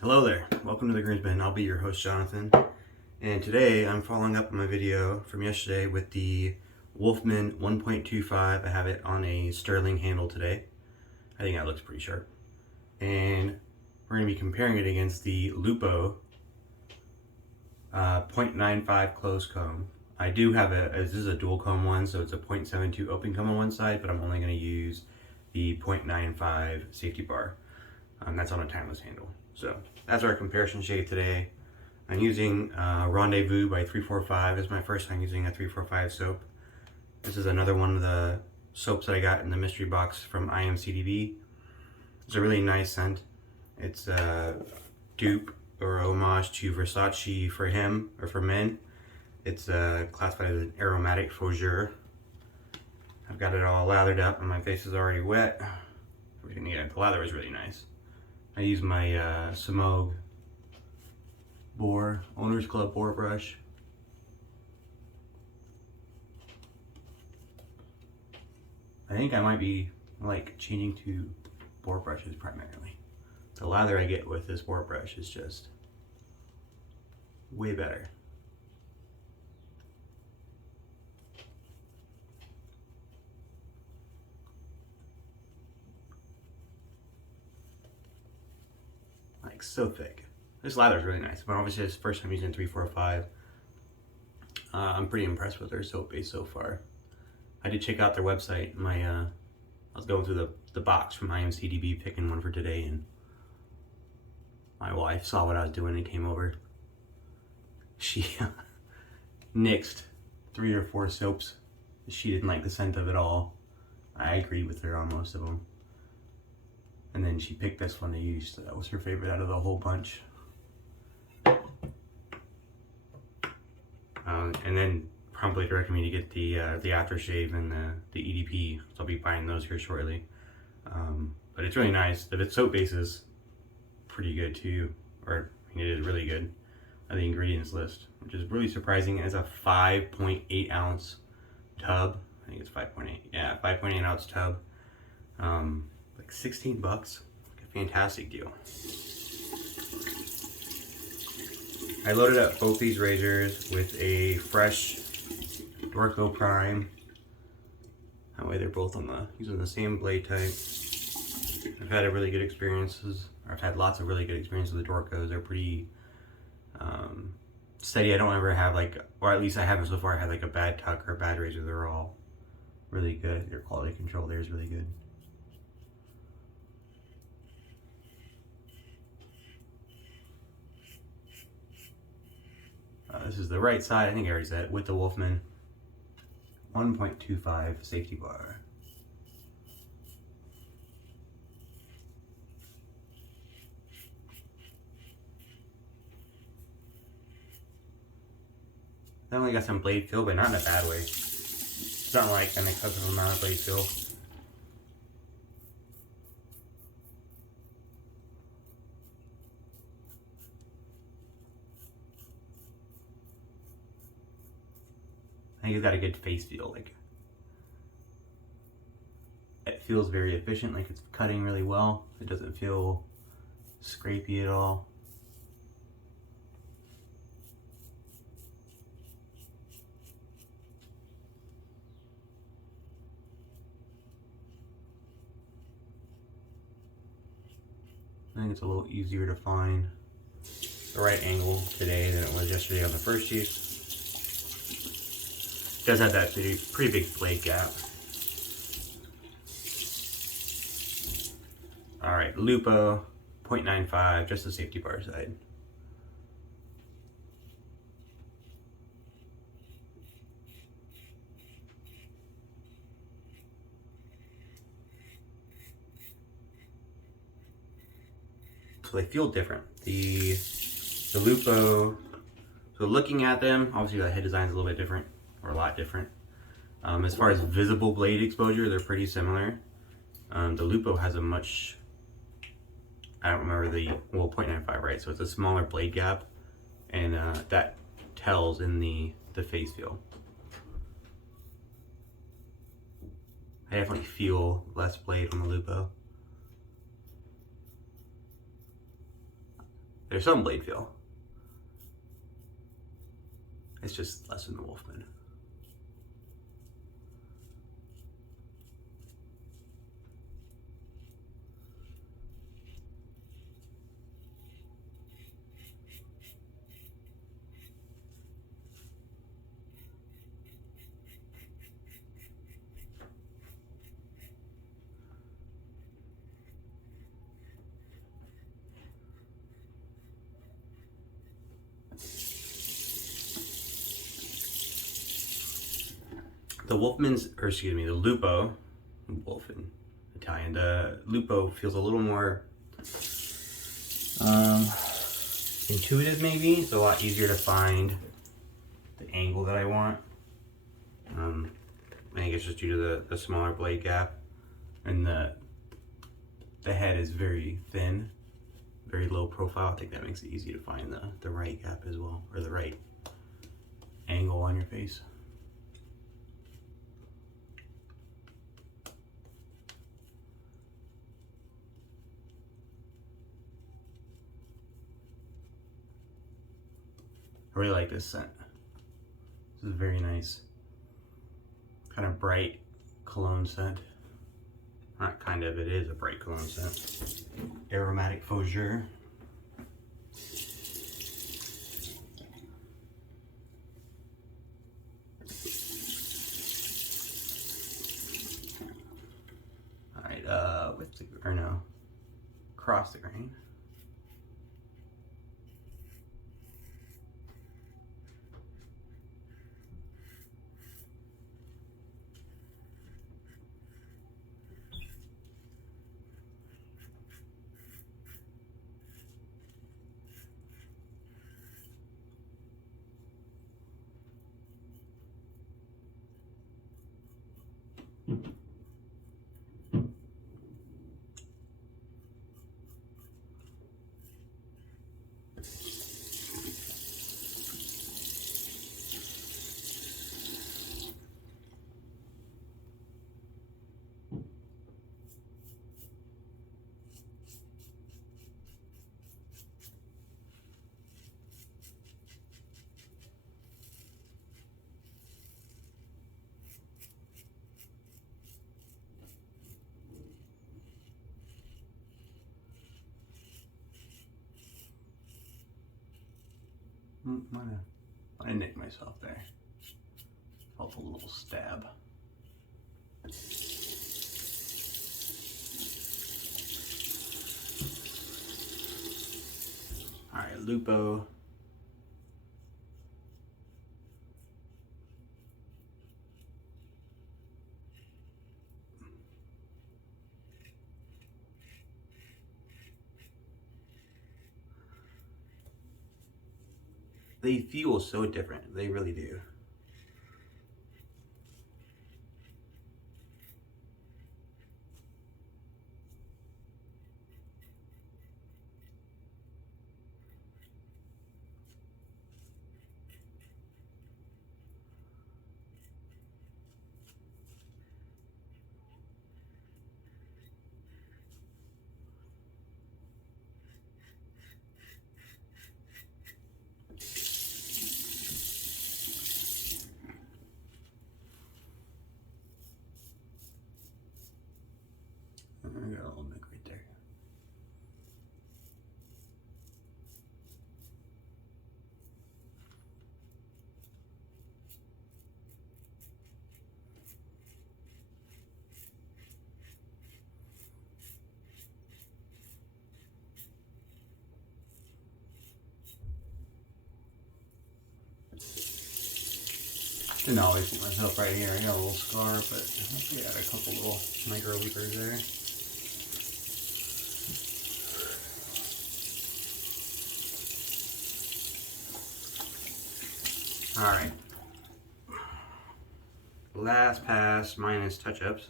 Hello there, welcome to the Groomsman. I'll be your host, Jonathan. And today I'm following up on my video from yesterday with the Wolfman 1.25. I have it on a Stirling handle today. I think that looks pretty sharp. And we're going to be comparing it against the Lupo 0.95 closed comb. I do have this is a dual comb one, so it's a 0.72 open comb on one side, but I'm only going to use the 0.95 safety bar. That's on a timeless handle. So that's our comparison shave today. I'm using Rendezvous by 345. This is my first time using a 345 soap. This is another one of the soaps that I got in the mystery box from IMCDB. It's a really nice scent. It's a dupe or homage to Versace for him, or for men. It's classified as an aromatic fougere. I've got it all lathered up and my face is already wet. The lather is really nice. I use my Semouge Owners Club Boar Brush. I think I might be like changing to boar brushes primarily. The lather I get with this boar brush is just way better. Like so thick. This lather is really nice, but obviously it's the first time using 345. I'm pretty impressed with their soap base so far. I did check out their website. I was going through the box from IMCDB picking one for today, and my wife saw what I was doing and came over. She nixed 3 or 4 soaps. She didn't like the scent of it all. I agreed with her on most of them. And then she picked this one to use, so that was her favorite out of the whole bunch. And then promptly directed me to get the aftershave and the EDP, so I'll be buying those here shortly. But it's really nice. The soap base is pretty good too, or I mean, it is really good. The ingredients list, which is really surprising. It's a 5.8 ounce tub. I think it's 5.8. Yeah, 5.8 ounce tub. Like 16 bucks. Like a fantastic deal. I loaded up both these razors with a fresh Dorco Prime. That way they're both using the same blade type. I've had really good experiences. I've had lots of really good experiences with the Dorcos. They're pretty steady. I don't ever have or at least I haven't so far had like a bad tuck or a bad razor. They're all really good. Their quality control there is really good. This is the right side, I think I already said, with the Wolfman 1.25 safety bar. Definitely got some blade feel, but not in a bad way. It's not like an excessive amount of blade feel. I think it's got a good face feel. Like, it feels very efficient, like it's cutting really well. It doesn't feel scrapey at all. I think it's a little easier to find the right angle today than it was yesterday on the first use. It does have that pretty big blade gap. Alright, Lupo 0.95, just the safety bar side. So they feel different. The Lupo, so looking at them, obviously the head design is a little bit different, or a lot different. As far as visible blade exposure, they're pretty similar. The Lupo has a much, I don't remember 0.95, right? So it's a smaller blade gap, and that tells in the face feel. I definitely feel less blade on the Lupo. There's some blade feel. It's just less than the Wolfman. The the Lupo, wolf in Italian, the Lupo feels a little more intuitive maybe. It's a lot easier to find the angle that I want. I think it's just due to the smaller blade gap, and the head is very thin, very low profile. I think that makes it easy to find the right gap as well, or the right angle on your face. I really like this scent. This is very nice. Kind of bright cologne scent. Not kind of, it is a bright cologne scent. Aromatic fougere. Alright, across the grain. I nicked myself there. Felt a little stab. Alright, Lupo. They feel so different. They really do. I got a little nick right there. Didn't always get myself right here. I got a little scar, but I got a couple little micro weepers there. All right. Last pass minus touch-ups.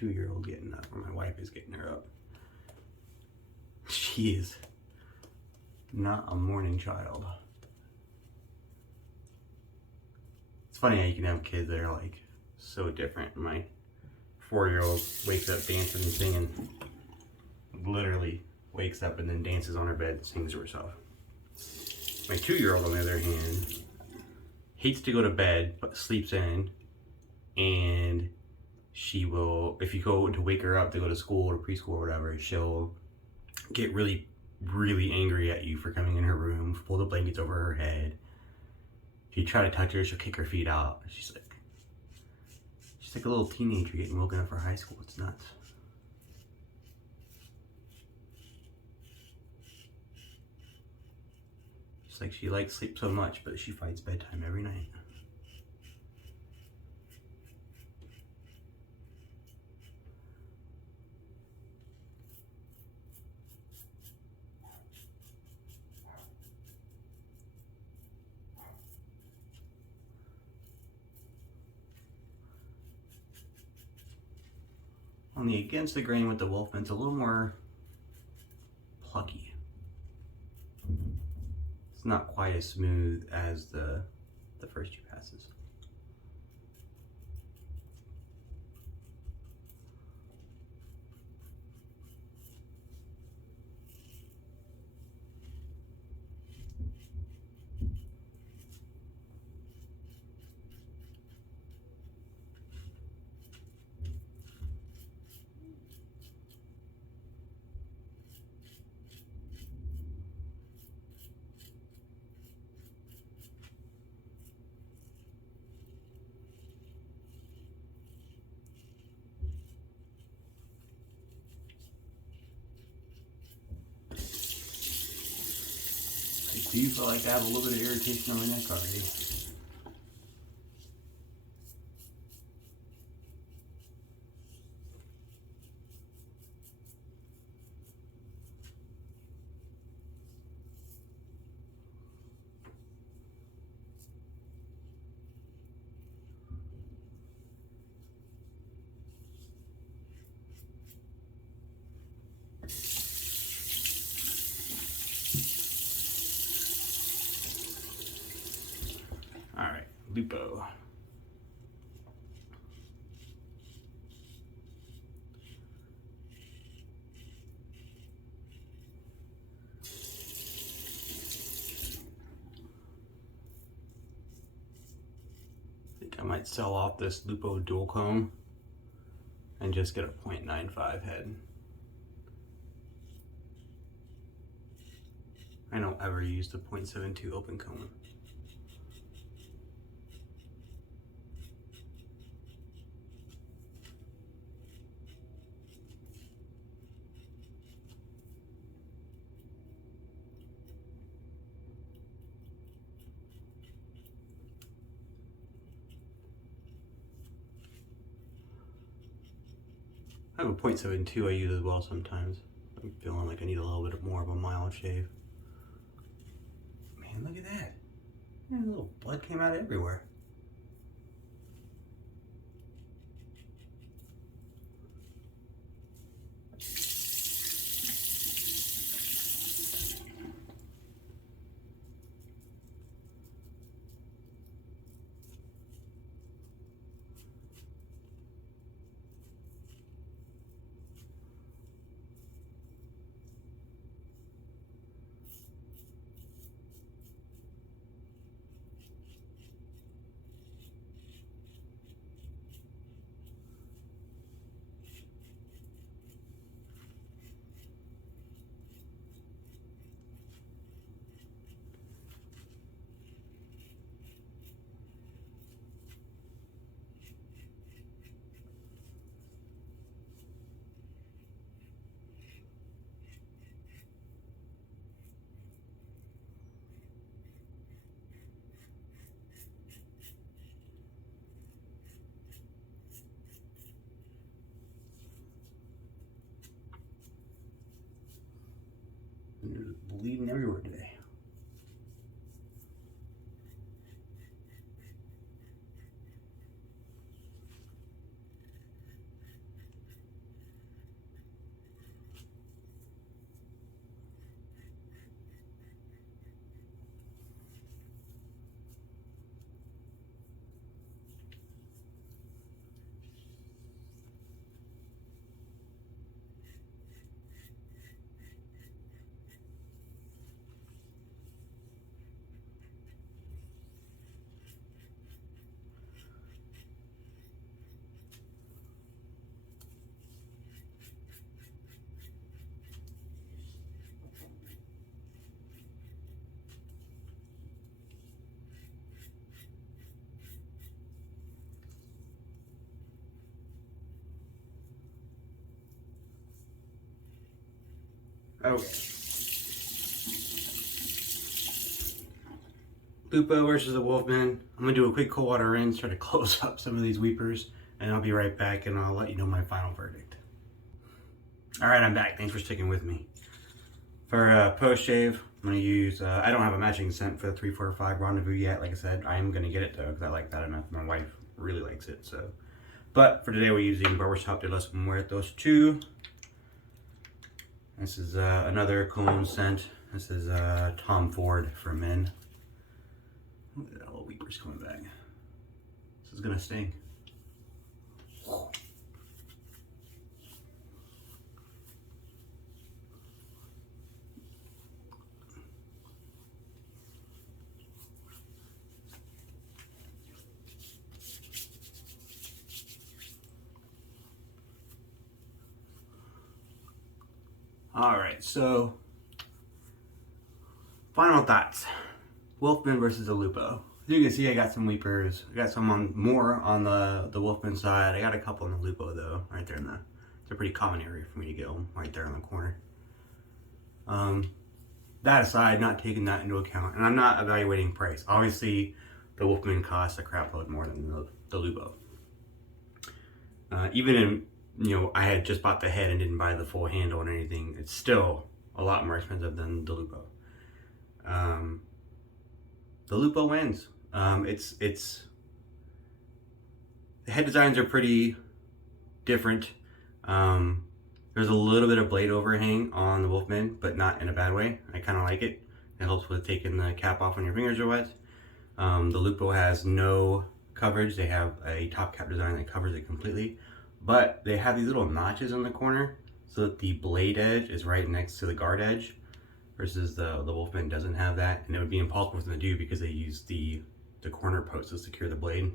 2-year-old getting up, or my wife is getting her up. She is not a morning child. It's funny how you can have kids that are like so different. My 4-year-old wakes up dancing and singing. Literally wakes up and then dances on her bed and sings to herself. My 2-year-old, on the other hand, hates to go to bed but sleeps in, and she will, if you go to wake her up to go to school or preschool or whatever, she'll get really, really angry at you for coming in her room, pull the blankets over her head. If you try to touch her, she'll kick her feet out. She's like a little teenager getting woken up for high school. It's nuts. It's like she likes sleep so much, but she fights bedtime every night. On the against the grain with the Wolfman, it's a little more plucky. It's not quite as smooth as the first 2 passes. I do feel like I have a little bit of irritation on my neck already. Alright, Lupo. I think I might sell off this Lupo dual comb and just get a 0.95 head. I don't ever use the 0.72 open comb. I have a 0.72 I use as well sometimes. I'm feeling like I need a little bit more of a mild shave. Man, look at that. Man, a little blood came out everywhere. Okay. Lupo versus the Wolfman. I'm gonna do a quick cold water rinse, try to close up some of these weepers, and I'll be right back and I'll let you know my final verdict. All right, I'm back. Thanks for sticking with me. For post shave, I'm gonna use, I don't have a matching scent for the 345 Rendezvous yet. Like I said, I am gonna get it though, because I like that enough. My wife really likes it, so. But for today, we're using Barbershop de los Muertos 2. This is another cologne scent. This is Tom Ford for men. Look at that little weepers coming back. This is gonna sting. All right, so final thoughts. Wolfman versus the Lupo. As you can see, I got some weepers. I got some more on the Wolfman side. I got a couple on the Lupo though, right there in the. It's a pretty common area for me to get them, right there in the corner. That aside, not taking that into account, and I'm not evaluating price. Obviously, the Wolfman costs a crap load more than the Lupo. Even in, you know, I had just bought the head and didn't buy the full handle and anything, it's still a lot more expensive than the Lupo. The Lupo wins. The head designs are pretty different. There's a little bit of blade overhang on the Wolfman, but not in a bad way. I kind of like it. It helps with taking the cap off when your fingers are wet. The Lupo has no coverage. They have a top cap design that covers it completely, but they have these little notches in the corner so that the blade edge is right next to the guard edge, versus the Wolfman doesn't have that, and it would be impossible for them to do because they use the corner post to secure the blade.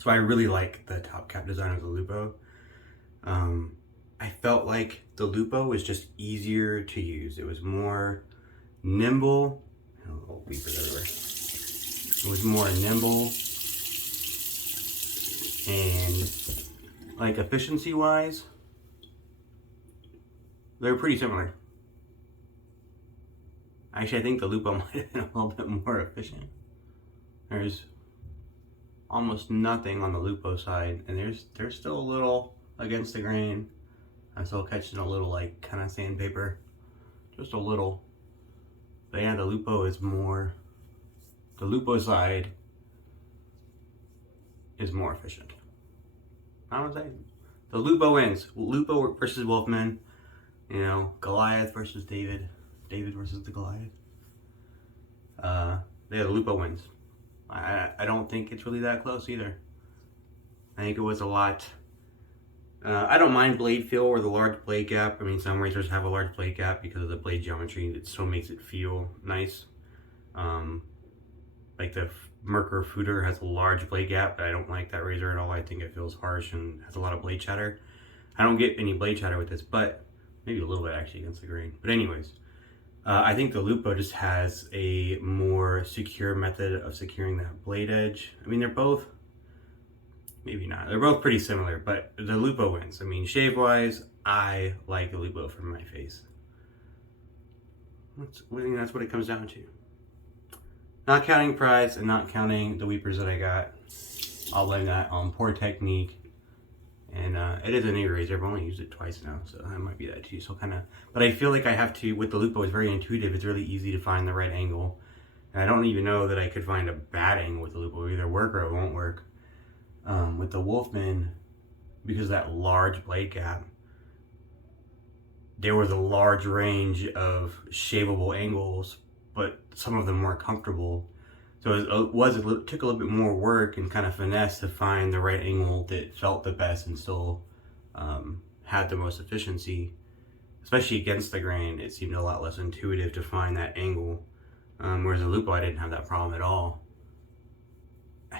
So I really like the top cap design of the Lupo. I felt like the Lupo was just easier to use. It was more nimble. Oh, weepers everywhere. It was more nimble, and like efficiency wise, they're pretty similar. Actually, I think the Lupo might have been a little bit more efficient. There's almost nothing on the Lupo side, and there's still a little against the grain. I'm still catching a little like kind of sandpaper, just a little. But yeah, the Lupo side is more efficient. I would say the Lupo wins. Lupo versus Wolfman. You know, Goliath versus David. David versus the Goliath. Yeah, the Lupo wins. I don't think it's really that close either. I think it was a lot. I don't mind blade feel or the large blade gap. I mean, some razors have a large blade gap because of the blade geometry. It still makes it feel nice. Like the Merkur Fooder has a large blade gap, but I don't like that razor at all. I think it feels harsh and has a lot of blade chatter. I don't get any blade chatter with this, but maybe a little bit actually against the grain. But anyways, I think the Lupo just has a more secure method of securing that blade edge. I mean, they're both, maybe not, they're both pretty similar, but the Lupo wins. I mean, shave-wise, I like the Lupo for my face. That's what it comes down to. Not counting price and not counting the weepers that I got, I'll blame that on poor technique. And it is a new razor. I've only used it twice now, so that might be that too. So kind of, but I feel like I have to, with the Lupo, it's very intuitive. It's really easy to find the right angle. And I don't even know that I could find a bad angle with the Lupo. It'll either work or it won't work. With the Wolfman, because of that large blade gap, there was a large range of shaveable angles, but some of them weren't comfortable. So it took a little bit more work and kind of finesse to find the right angle that felt the best and still had the most efficiency. Especially against the grain, it seemed a lot less intuitive to find that angle. Whereas the Lupo, I didn't have that problem at all.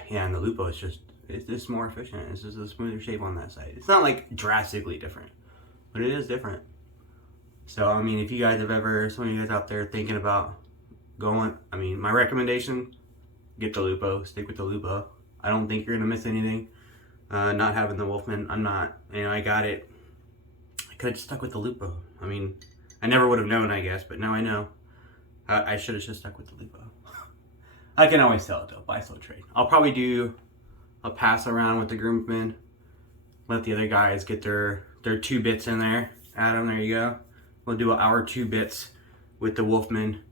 Yeah, and the Lupo is it's just more efficient. It's just a smoother shape on that side. It's not like drastically different, but it is different. So, I mean, if you guys have ever, some of you guys out there thinking about going, I mean, my recommendation, get the Lupo, stick with the Lupo. I don't think you're gonna miss anything. Not having the Wolfman, I'm not, you know, I got it. I could have just stuck with the Lupo. I mean, I never would have known, I guess, but now I know. I should have just stuck with the Lupo. I can always sell it though, buy slow trade. I'll probably do a pass around with the groomsmen. Let the other guys get their 2 bits in there. Adam, there you go. We'll do our 2 bits with the Wolfman.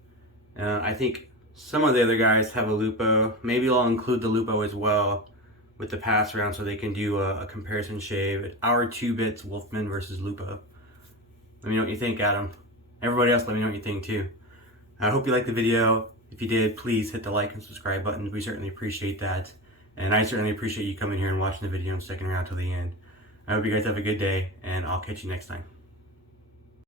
I think some of the other guys have a Lupo. Maybe I'll include the Lupo as well with the pass around so they can do a comparison shave. Our 2 bits Wolfman versus Lupo. Let me know what you think, Adam. Everybody else, let me know what you think too. I hope you liked the video. If you did, please hit the like and subscribe buttons. We certainly appreciate that. And I certainly appreciate you coming here and watching the video and sticking around till the end. I hope you guys have a good day, and I'll catch you next time.